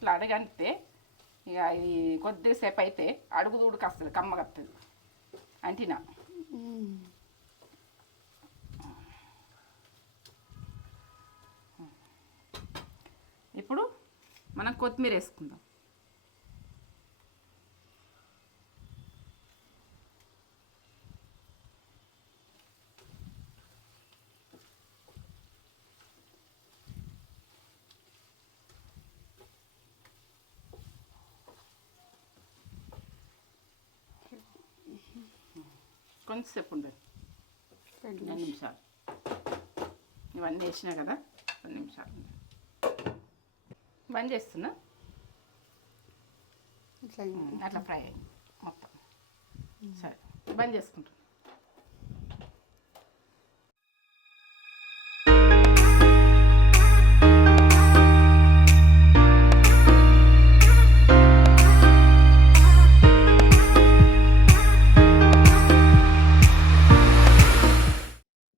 ఇట్లా అడగంటే ఇక ఇది కొద్దిసేపు అయితే అడుగు దూడుకు వస్తుంది, కమ్మగా వస్తుంది అంటినా. ఇప్పుడు మనం కొత్తిమీర వేసుకుందాం. కొంచెంసేపు ఉండదు, 2 నిమిషాలు. ఇవన్నీ వేసినా కదా, 2 నిమిషాలు ఉండదు. బంద్ చేస్తున్నా, అట్లా ఫ్రై అయింది మొత్తం. సరే బంద్ చేసుకుంటున్నా.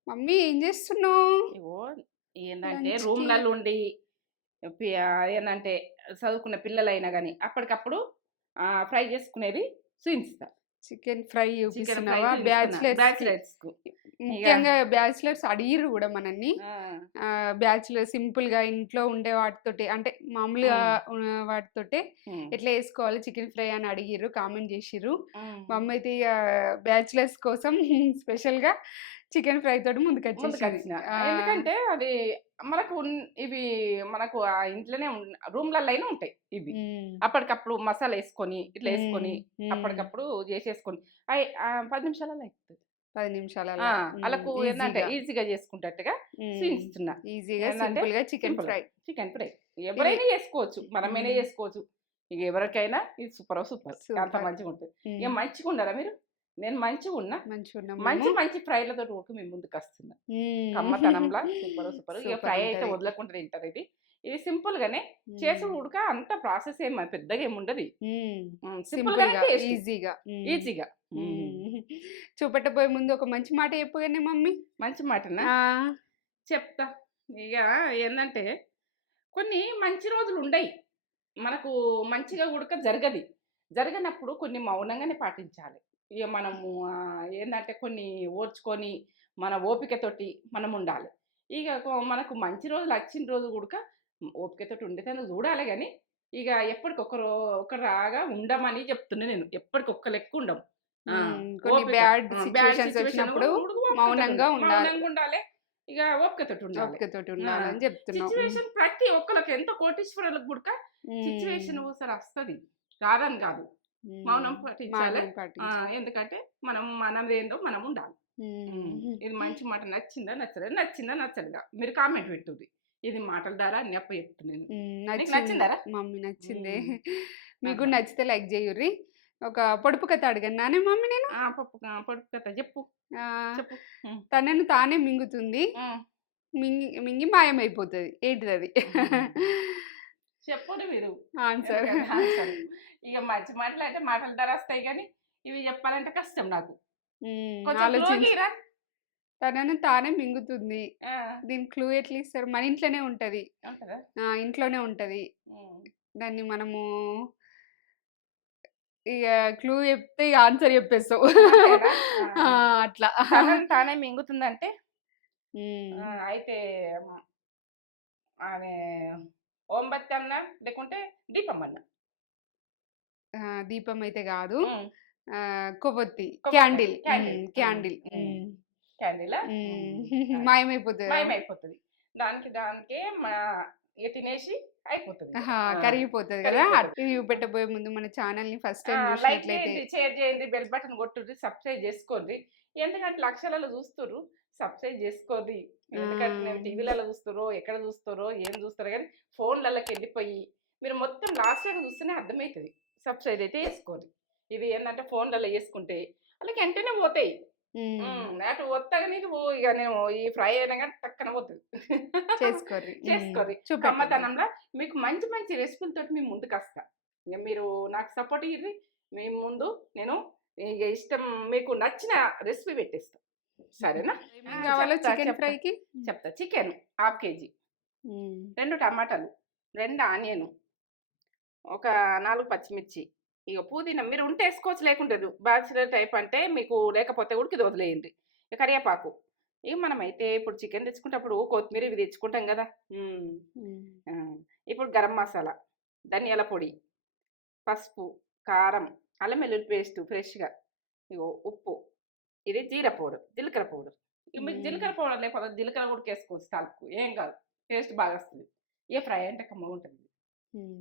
మమ్మీ ఏం చేస్తున్నావు? ఇగో ఏంటంటే రూమ్లలో ఉండి ఏంటంటే చదువుకున్న పిల్లలైనా కానీ అప్పటికప్పుడు ఫ్రై చేసుకునేది చూపిస్తా. చికెన్ ఫ్రై చూపిస్తున్నావా? బ్యాచిలర్స్ ముఖ్యంగా బ్యాచిలర్స్ అడిగిర్రు కూడా మనల్ని. బ్యాచిలర్ సింపుల్ గా ఇంట్లో ఉండే వాటితోటి, అంటే మామూలుగా వాటితోటి ఎట్లా వేసుకోవాలి చికెన్ ఫ్రై అని అడిగిర్రు, కామెంట్ చేసిర్రు. మా అమ్మ అయితే ఇక బ్యాచిలర్స్ కోసం స్పెషల్ గా చికెన్ ఫ్రై తోటి ముందుకు వచ్చిన. ఎందుకంటే అది మనకు ఇవి మనకు ఆ ఇంట్లోనే రూమ్లలో అయినా ఉంటాయి ఇవి. అప్పటికప్పుడు మసాలా వేసుకొని ఇట్లా వేసుకొని అప్పటికప్పుడు చేసేసుకొని 10 నిమిషాలలో అయిపోతుంది. 10 నిమిషాలు వాళ్ళకు ఏంటంటే ఈజీగా చేసుకుంటట్టుగా చూపిస్తున్నా. ఈజీగా సింపుల్ గా చికెన్ ఫ్రై ఎవరైనా చేసుకోవచ్చు, మనమైనా చేసుకోవచ్చు. ఇక ఎవరికైనా ఇది సూపర్ అంత మంచిగా ఉంటుంది. ఇక మంచిగా ఉండరా మీరు? నేను మంచిగా ఉన్నా, మంచి ఫ్రైలతో మేము ముందుకు వస్తున్నా. కమ్మతనంలా సూపర్. ఇక ఫ్రై అయితే వదలకుండా తింటారు. ఇది సింపుల్ గానే చేసి ఉడక, అంత ప్రాసెస్ ఏమి పెద్దగా ఏముండదు. ఈజీగా చూపెట్టబోయే ముందు ఒక మంచి మాట చెప్పగానే మమ్మీ. మంచి మాటనా చెప్తా. ఇక ఏంటంటే కొన్ని మంచి రోజులు ఉండయి, మనకు మంచిగా ఉడక జరగనప్పుడు కొన్ని మౌనంగానే పాటించాలి. ఇక మనము ఏంటంటే కొన్ని ఓర్చుకొని మన ఓపికతోటి మనం ఉండాలి. ఇక మనకు మంచి రోజులు వచ్చిన రోజు కూడా ఓపికతోటి ఉండేదాన్ని చూడాలి. కానీ ఇక ఒకరు రాగా ఉండమని చెప్తున్నా నేను. ఎప్పటికొక్క లెక్క ఉండము. మౌనంగా ఉండాలి, ఇక ఓపికతోటి ఉండాలి అని చెప్తున్నా. సిచ్యువేషన్ ప్రతి ఒక్కరికి, ఎంతో కోటీశ్వరులకు కూడా సిచ్యువేషన్ ఒకసారి వస్తుంది, రాదని కాదు. మౌనం పాటించాలి. ఎందుకంటే మనం ఏందో మనం ఉండాలి. ఇది మంచి మాట. నచ్చిందా నచ్చలేదా మీరు కామెంట్ పెట్టుది. ఇది మాటల ద్వారా అన్ని అప్ప చెప్తున్నాను. నచ్చిందారా? మమ్మీ నచ్చింది. మీకు నచ్చితే లైక్ చేయుర్రి. ఒక పొడుపు కథ అడిగాను మమ్మీ నేను. పొడుపు కథ చెప్పు. తనను తానే మింగుతుంది, మింగి మాయమైపోతుంది. ఏంటిది అది? చెప్పండి మీరు ఆన్సర్. ఇక మంచి మాటలు అంటే మాటల ధర వస్తాయి, కానీ ఇవి చెప్పాలంటే కష్టం నాకు. తనను తానే మింగుతుంది, దీని క్లూ ఎట్లా ఇస్తారు? మన ఇంట్లోనే ఉంటది, ఇంట్లోనే ఉంటది. దాన్ని మనము ఇక క్లూ చెప్తే ఇక ఆన్సర్ చెప్పేస్తావు అట్లా. తానే మింగుతుందంటే అయితే ఆమె ఓంబత్తి అన్నా లేకుంటే దీపం అన్నా. దీపం అయితే కాదు, కొవ్వొత్తి, క్యాండిల్. మాయమైపోతుంది. దానికి తినేసి అయిపోతుంది, కరిగిపోతుంది కదా. రివ్యూ పెట్టబోయే ముందు మన ఛానల్ ని ఫస్ట్ టైం చూసినట్లయితే షేర్ చేయండి, బెల్ బటన్ కొట్టుర్రి, సబ్స్క్రైబ్ చేసుకోండి. ఎందుకంటే లక్షలలో చూస్తుర్రు, సబ్స్క్రైబ్ చేసుకోండి. ఎందుకంటే నేను టీవీలలో చూస్తారో ఎక్కడ చూస్తారో ఏం చూస్తారో, కానీ ఫోన్లలోకి వెళ్ళిపోయి మీరు మొత్తం లాస్ట్ టైం చూస్తేనే అర్థమవుతుంది. సబ్స్క్రైబ్ అయితే చేసుకోండి. ఇది ఏంటంటే ఫోన్లలో వేసుకుంటే వాళ్ళకి వెంటనే పోతాయి. అటు వత్తగానే ఇక నేను ఈ ఫ్రై అయినా కానీ పక్కన పోతుంది. చేసుకోండి. కమ్మతనంలో మీకు మంచి మంచి రెసిపీలతో మేము ముందుకు వస్తా. ఇక మీరు నాకు సపోర్ట్ ఇవ్వండి. మీ ముందు నేను ఇక ఇష్టం మీకు నచ్చిన రెసిపీ పెట్టేస్తా. సరేనా? చికెన్ ఫ్రైకి చెప్తా. చికెన్ ½ kg, 2 టమాటాలు, 2 ఆనియన్, ఒక 4 పచ్చిమిర్చి, ఇక పుదీనా మీరు ఉంటే వేసుకోవచ్చు, లేకుంటే లేదు. బ్యాచిలర్ టైప్ అంటే మీకు లేకపోతే కూడా ఇది వదిలేయండి. ఇక కరివేపాకు. ఇక మనమైతే ఇప్పుడు చికెన్ తెచ్చుకునేటప్పుడు కొత్తిమీర ఇవి తెచ్చుకుంటాం కదా. ఆ, ఇప్పుడు గరం మసాలా, ధనియాల పొడి, పసుపు, కారం, అల్లం వెల్లుల్లి పేస్ట్ ఫ్రెష్గా, ఇగో ఉప్పు, ఇది జీర పౌడర్, జీలకర్ర పౌడర్. ఇక మీకు జీలకర్ర పౌడర్ లేకపోతే జీలకర్ర కూడా వేసుకోవచ్చు తలకు, ఏం కాదు, టేస్ట్ బాగా వస్తుంది. ఏ ఫ్రై అంటే కమ్మగా ఉంటుంది.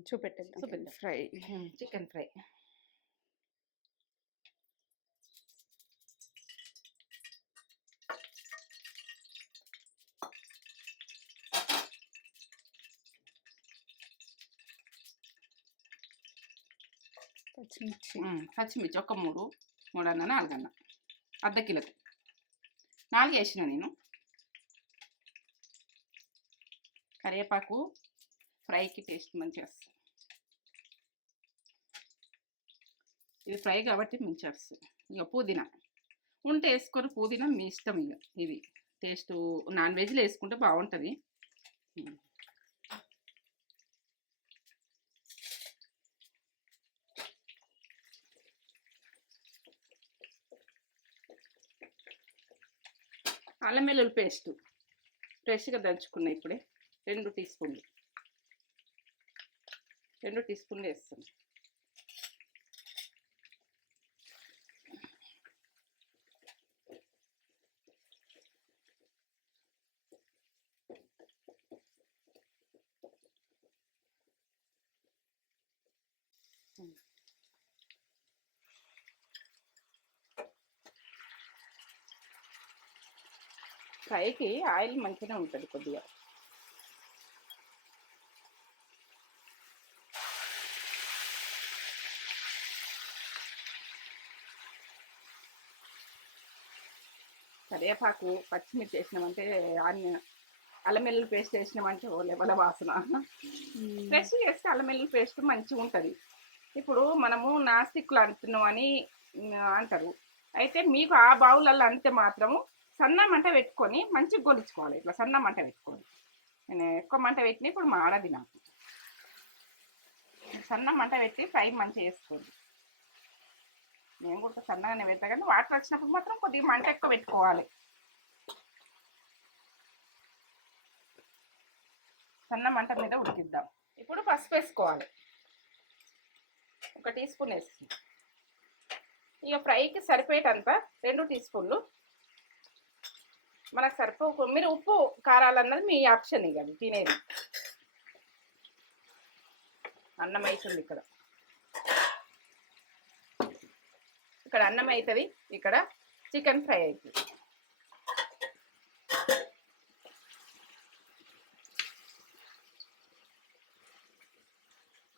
చూపెట్టండి ఫ్రై. Chicken fry. పచ్చిమిర్చి ఒక 3 అన్న 4 అన్న, అర్ధ కిలోకి 4 వేసిన నేను. కరివేపాకు ఫ్రైకి టేస్ట్ మంచిగా వస్తుంది, ఇది ఫ్రై కాబట్టి మంచిగా వస్తుంది. ఇక పుదీనా ఉంటే వేసుకొని, పుదీనా మీ ఇష్టం. ఇక ఇది టేస్ట్ నాన్ వెజ్లో వేసుకుంటే బాగుంటుంది. అల్లం వెల్లుల్లి పేస్ట్ ఫ్రెష్గా దంచుకున్నా ఇప్పుడే 2 టీ స్పూన్లు, 2 టీ స్పూన్లు వేస్తాను. ఫ్రైకి ఆయిల్ మంచిగానే ఉంటుంది కొద్దిగా. కరివేపాకు పచ్చిమిర్చి వేసినామంటే, అల్లం వెల్లుల్లి పేస్ట్ వేసినామంటే ఓ లెవెల వాసన. ఫ్రెష్ చేస్తే అల్లం వెల్లుల్లి పేస్ట్ మంచిగా ఉంటుంది. ఇప్పుడు మనము నాస్టిక్లో అంటున్నాం అని అంటారు, అయితే మీకు ఆ బావులలో అంతే మాత్రము సన్న మంట పెట్టుకొని మంచిగా గొలుచుకోవాలి. ఇట్లా సన్న మంట పెట్టుకోవాలి. నేను ఎక్కువ మంట పెట్టిన ఇప్పుడు మాడది నాకు. సన్న మంట పెట్టి ఫ్రై మంచిగా వేసుకోండి. నేను కూడా సన్నగానే పెడతా, కానీ వాటర్ వచ్చినప్పుడు మాత్రం కొద్దిగా మంట ఎక్కువ పెట్టుకోవాలి. సన్న మంట మీద ఉడికిద్దాం. ఇప్పుడు పసుపు వేసుకోవాలి, 1 టీ స్పూన్ వేస్తుంది. ఇక ఫ్రైకి సరిపోయేటంత 2 టీ స్పూన్లు మనకు సరిపో. మీరు ఉప్పు కారాలు అన్నది మీ ఆప్షన్, ఇక అది తినేది. అన్నం అవుతుంది ఇక్కడ అన్నం అవుతుంది, ఇక్కడ చికెన్ ఫ్రై అవుతుంది.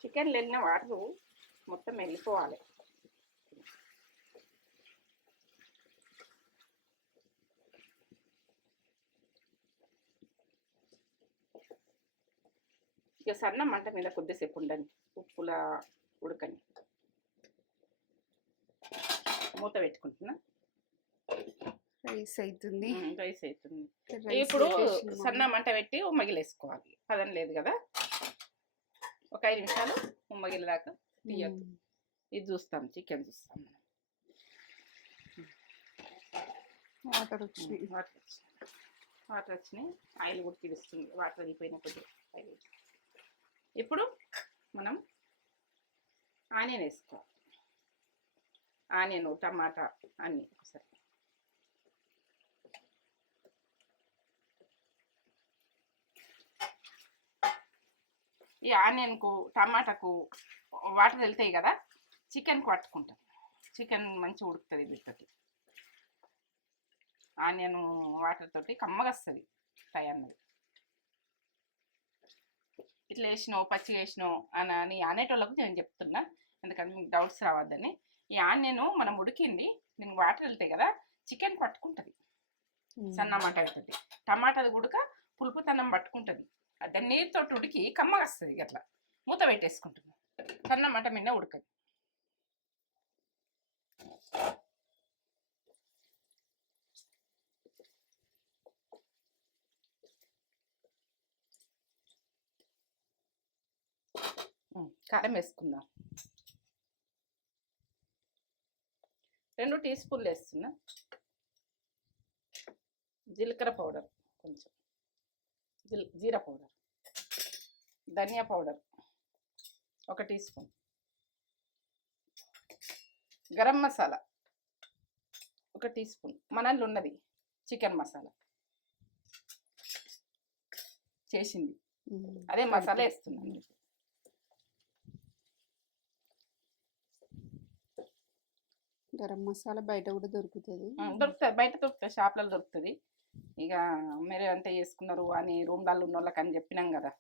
చికెన్లో వెళ్ళిన వాటర్ మొత్తం వెళ్ళిపోవాలి. ఇక సన్న మంట మీద కొద్దిసేపు ఉండండి, ఉప్పులా ఉడకని. మూత పెట్టుకుంటున్నా, రైస్ అవుతుంది. ఇప్పుడు సన్న మంట పెట్టి ఉమ్మగిలేసుకోవాలి. పదం లేదు కదా, ఒక 5 నిమిషాలు ఉమ్మగిల దాకా తీయద్దు. ఇది చూస్తాం, చికెన్ చూస్తాం. వాటర్ వచ్చినాయి, ఆయిల్ కూడా పిలుస్తుంది. వాటర్ వెళ్ళిపోయిన కొద్దిగా ఆయిల్. ఇప్పుడు మనం ఆనియన్ వేసుకోవాలి. ఆనియన్, టమాటా అన్నీ ఒకసారి. ఈ ఆనియన్కు టమాటాకు వాటర్ వెళ్తాయి కదా, చికెన్కి పట్టుకుంటాం. చికెన్ మంచిగా ఉడుకుతుంది వీటితోటి. ఆనియన్ వాటర్ తోటి కమ్మగా వస్తుంది ఫ్రై అన్నది. ఇట్లా వేసినావు, పచ్చిగా వేసినావు అని అనేటోళ్ళకు నేను చెప్తున్నా, ఎందుకంటే మీకు డౌట్స్ రావద్దని. ఈ ఆనియన్ మనం ఉడికింది, దీనికి వాటర్ వెళ్తాయి కదా, చికెన్ పట్టుకుంటుంది. సన్న మంట అవుతుంది. టమాటాది ఉడక పులుపుతనం పట్టుకుంటుంది. దాన్ని నీరుతో ఉడికి కమ్మగా వస్తుంది. అట్లా మూత పెట్టేసుకుంటున్నాం, సన్న మంట మీద ఉడకది. కారం వేసుకుందాం. 2 టీ స్పూన్లు వేస్తున్నా. జీలకర్ర పౌడర్ కొంచెం, jeera powder, dhania powder 1 teaspoon, garam masala 1 teaspoon, మనల్లో ఉన్నది చికెన్ మసాలా చేసింది అదే మసాలా వేస్తున్నాను. గరం మసాలా బయట కూడా దొరుకుతుంది. బయట దొరుకుతుంది, షాప్లలో దొరుకుతుంది. ఇక మీరు ఎంత చేసుకున్నారు అని రూమ్లలో ఉన్న వాళ్ళకి అని చెప్పినాం కదా,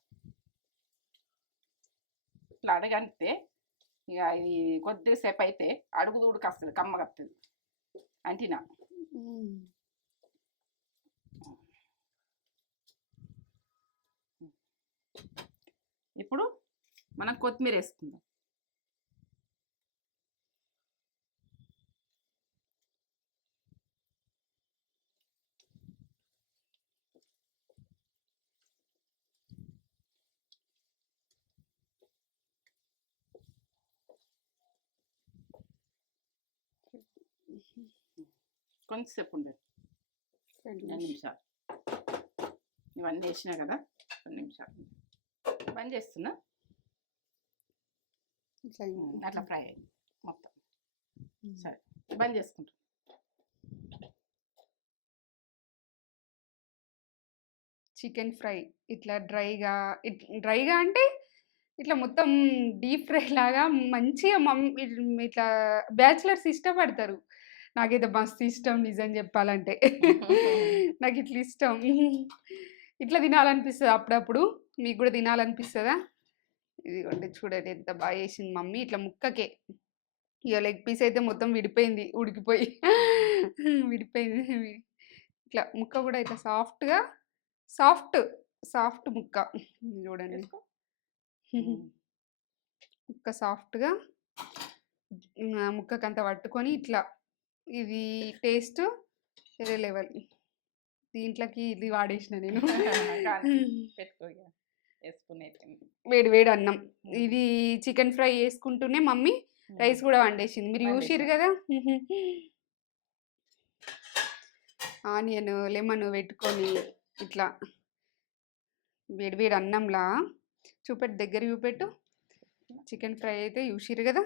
ఇట్లా అడగంటే ఇక ఇది కొద్దిసేపు అయితే అడుగుదూడుకు వస్తుంది, కమ్మగా వస్తుంది అంటినా. ఇప్పుడు మనం కొత్తిమీర వేసుకుందాం. కొంచెంసేపు ఉండదు, 2 నిమిషాలు. ఇవన్నీ వేసినా కదా, 2 నిమిషాలు బంద్ చేస్తున్నా. అట్లా ఫ్రై అయింది మొత్తం. సరే బంద్ చేసుకుంటాం. చికెన్ ఫ్రై ఇట్లా డ్రైగా అంటే ఇట్లా మొత్తం డీప్ ఫ్రై లాగా మంచిగా ఇట్లా బ్యాచిలర్స్ ఇష్టపడతారు. నాకైతే మస్తు ఇష్టం నిజం చెప్పాలంటే. నాకు ఇట్లా ఇష్టం, ఇట్లా తినాలనిపిస్తుంది అప్పుడప్పుడు. మీకు కూడా తినాలనిపిస్తుందా? ఇదిగోండి చూడండి ఎంత బాగా చేసింది మమ్మీ. ఇట్లా ముక్కకే ఇక లెగ్ పీస్ అయితే మొత్తం విడిపోయింది, ఉడికిపోయి విడిపోయింది. ఇట్లా ముక్క కూడా ఇట్లా సాఫ్ట్ ముక్క చూడండి. ముక్క సాఫ్ట్గా ముక్కకంతా పట్టుకొని ఇట్లా, ఇది టేస్ట్ వేరే లెవెల్. దీంట్లోకి ఇది వాడేసిన నేను. వేడి వేడి అన్నం, ఇది చికెన్ ఫ్రై వేసుకుంటూనే మమ్మీ రైస్ కూడా వండేసింది. మీరు చూసిర్రు కదా. ఆనియన్ లెమన్ పెట్టుకొని ఇట్లా వేడి వేడి అన్నంలా చూపెట్టు, దగ్గర చూపెట్టు. చికెన్ ఫ్రై అయితే చూసిర్రు కదా,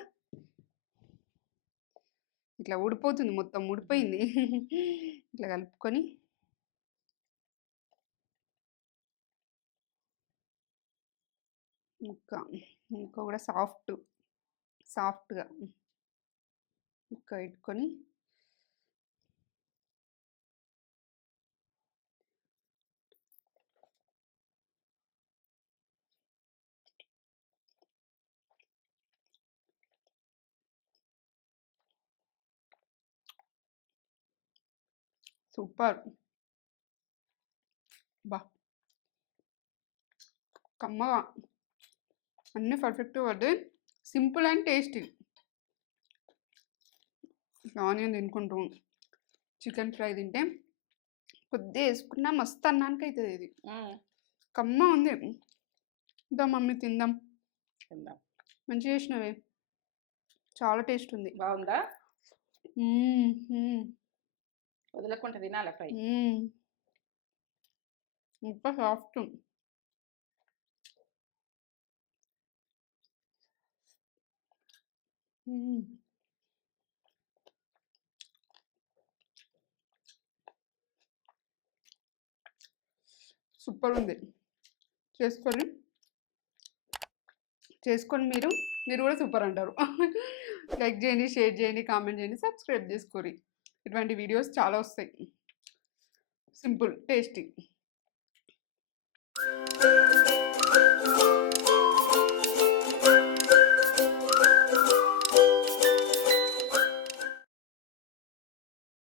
ఇట్లా ఊడిపోతుంది, మొత్తం ఊడిపోయింది. ఇట్లా కలుపుకొని ముక్క కూడా సాఫ్ట్గా ముక్క పెట్టుకొని సూపర్. బా కమ్మగా అన్నీ పర్ఫెక్ట్గా పడ్డాయి. Simple and tasty. ఆనియన్ తినుకుంటూ చికెన్ ఫ్రై తింటే కొద్దిగా వేసుకున్నా మస్తు అన్నానికి అవుతుంది. ఇది కమ్మ ఉంది. ఇంకా మమ్మీ తిందాం. మంచిగా చేసినవే, చాలా టేస్ట్ ఉంది. బాగుందా? వదలకుండా తినాలి ఫ్రై. ముక్క సాఫ్ట్. సూపర్ ఉంది. చేసుకొని మీరు కూడా సూపర్ అంటారు. లైక్ చేయండి, షేర్ చేయండి, కామెంట్ చేయండి, సబ్స్క్రైబ్ చేసుకోండి. ఇటువంటి వీడియోస్ చాలా వస్తాయి. Simple, tasty.